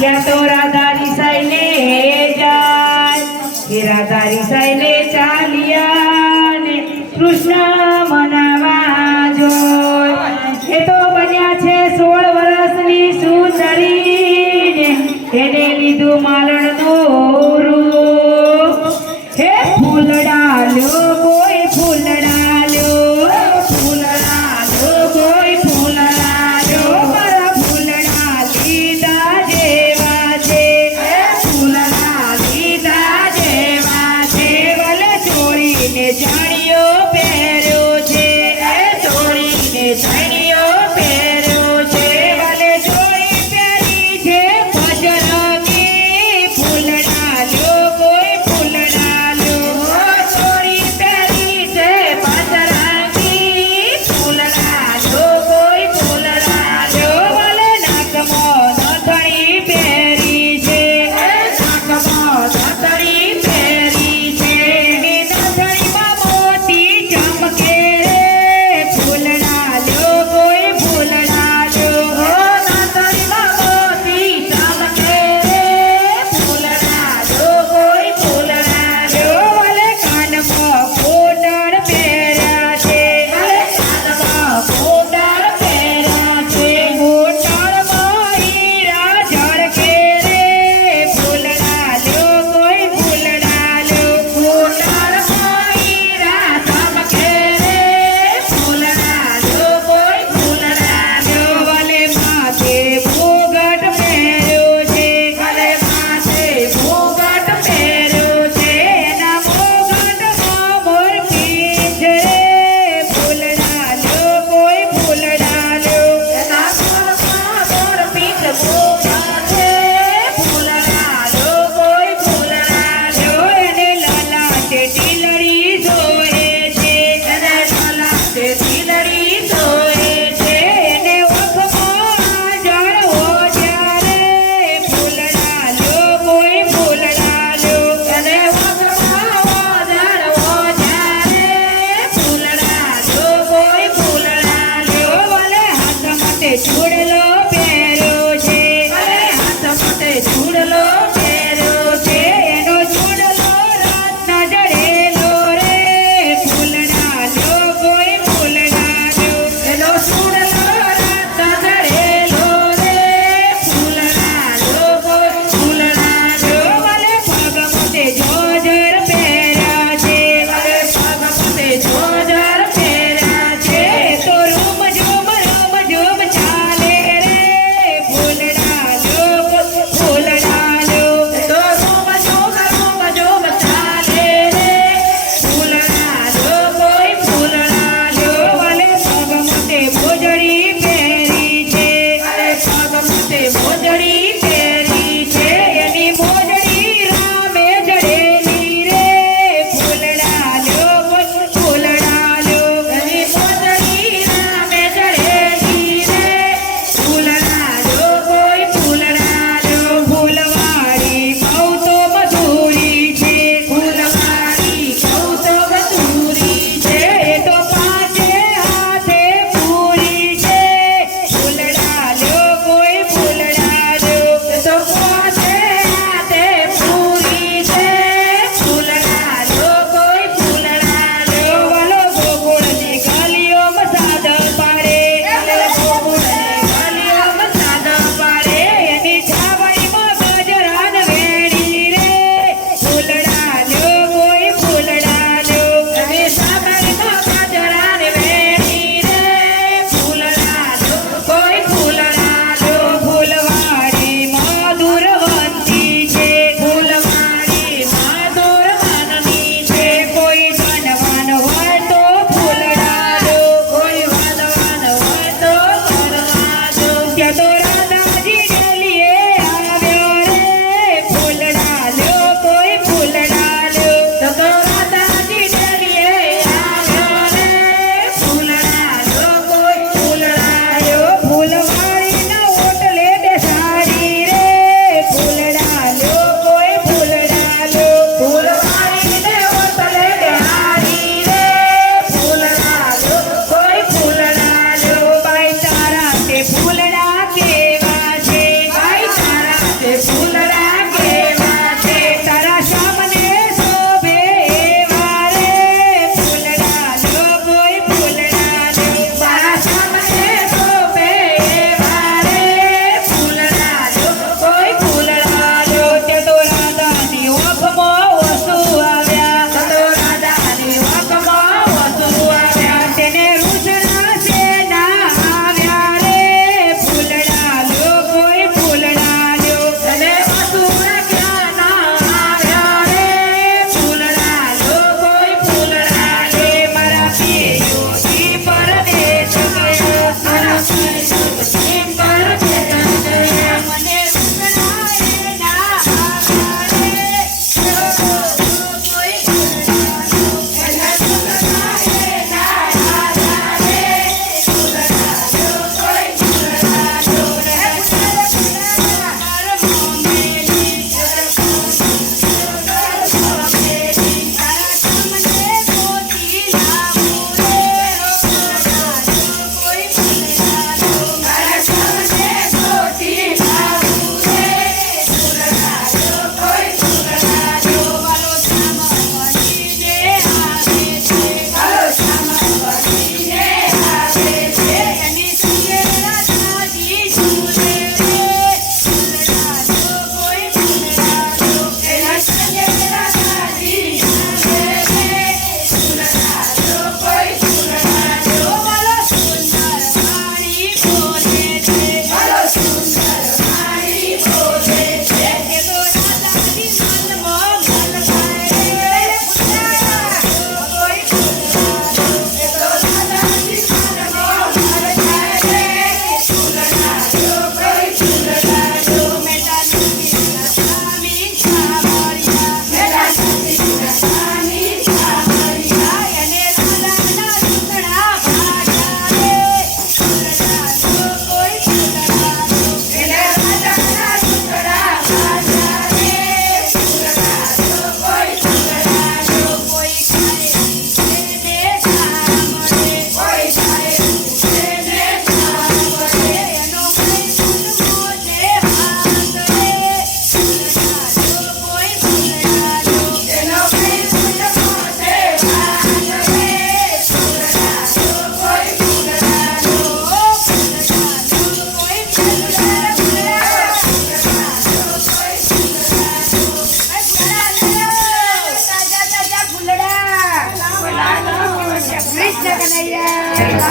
ત્યાં તો રાધા રિસાઈને જાય કે રાધા રિસાઈને ચાલ્યા ને કૃષ્ણ મનાવા જોય એ તો બન્યા છે 16 વર્ષની સુંદરી ને એને લીધું માલણનું રૂપ હે ફૂલડા લ્યો કોઈ ફૂલડા લ્યો ફૂલડા લ્યો કોઈ ફૂલડા લ્યો મારા ફૂલડા લીધા જેવા છે ફૂલડા લીધા જેવા છે વલે ચોળીને જાણ્યો પહેર્યો છે ચોળીને જાણ્યો પહેર્યો છે વલે ચોળી પહેરી છે પજરંગી ફૂલડા લ્યો ફૂલડા કેવા છે તારા શ્યામને શોભે એવા રે ફૂલડા લો કોઈ ફૂલડા લો તારા શ્યામને શોભે એવા રે ફૂલડા લો કોઈ ફૂલડા લો તે તો રાધાની ઓખમાં વસુ આવ્યા તે તો રાધાની ઓખમાં વસુ આવ્યા તેને રૂસના સેના આવ્યા રે ફૂલડા લો કોઈ ફૂલડા લો તેને વસુના ક્યાંના આવ્યા રે ફૂલડા લો કોઈ ફૂલડા લે મારા પિયોથી પરદેશ ગયો મારા પિયોથી પરદેશ ગયો મને રૂસના એના આવ્યા રે કોઈ ફૂલડા લો એને રૂસના એના આવ્યા રે ફૂલડા લો કોઈ ફૂલડા લો રે ફૂલડા મારા મોમેલી કૃષ્ણ કનૈયા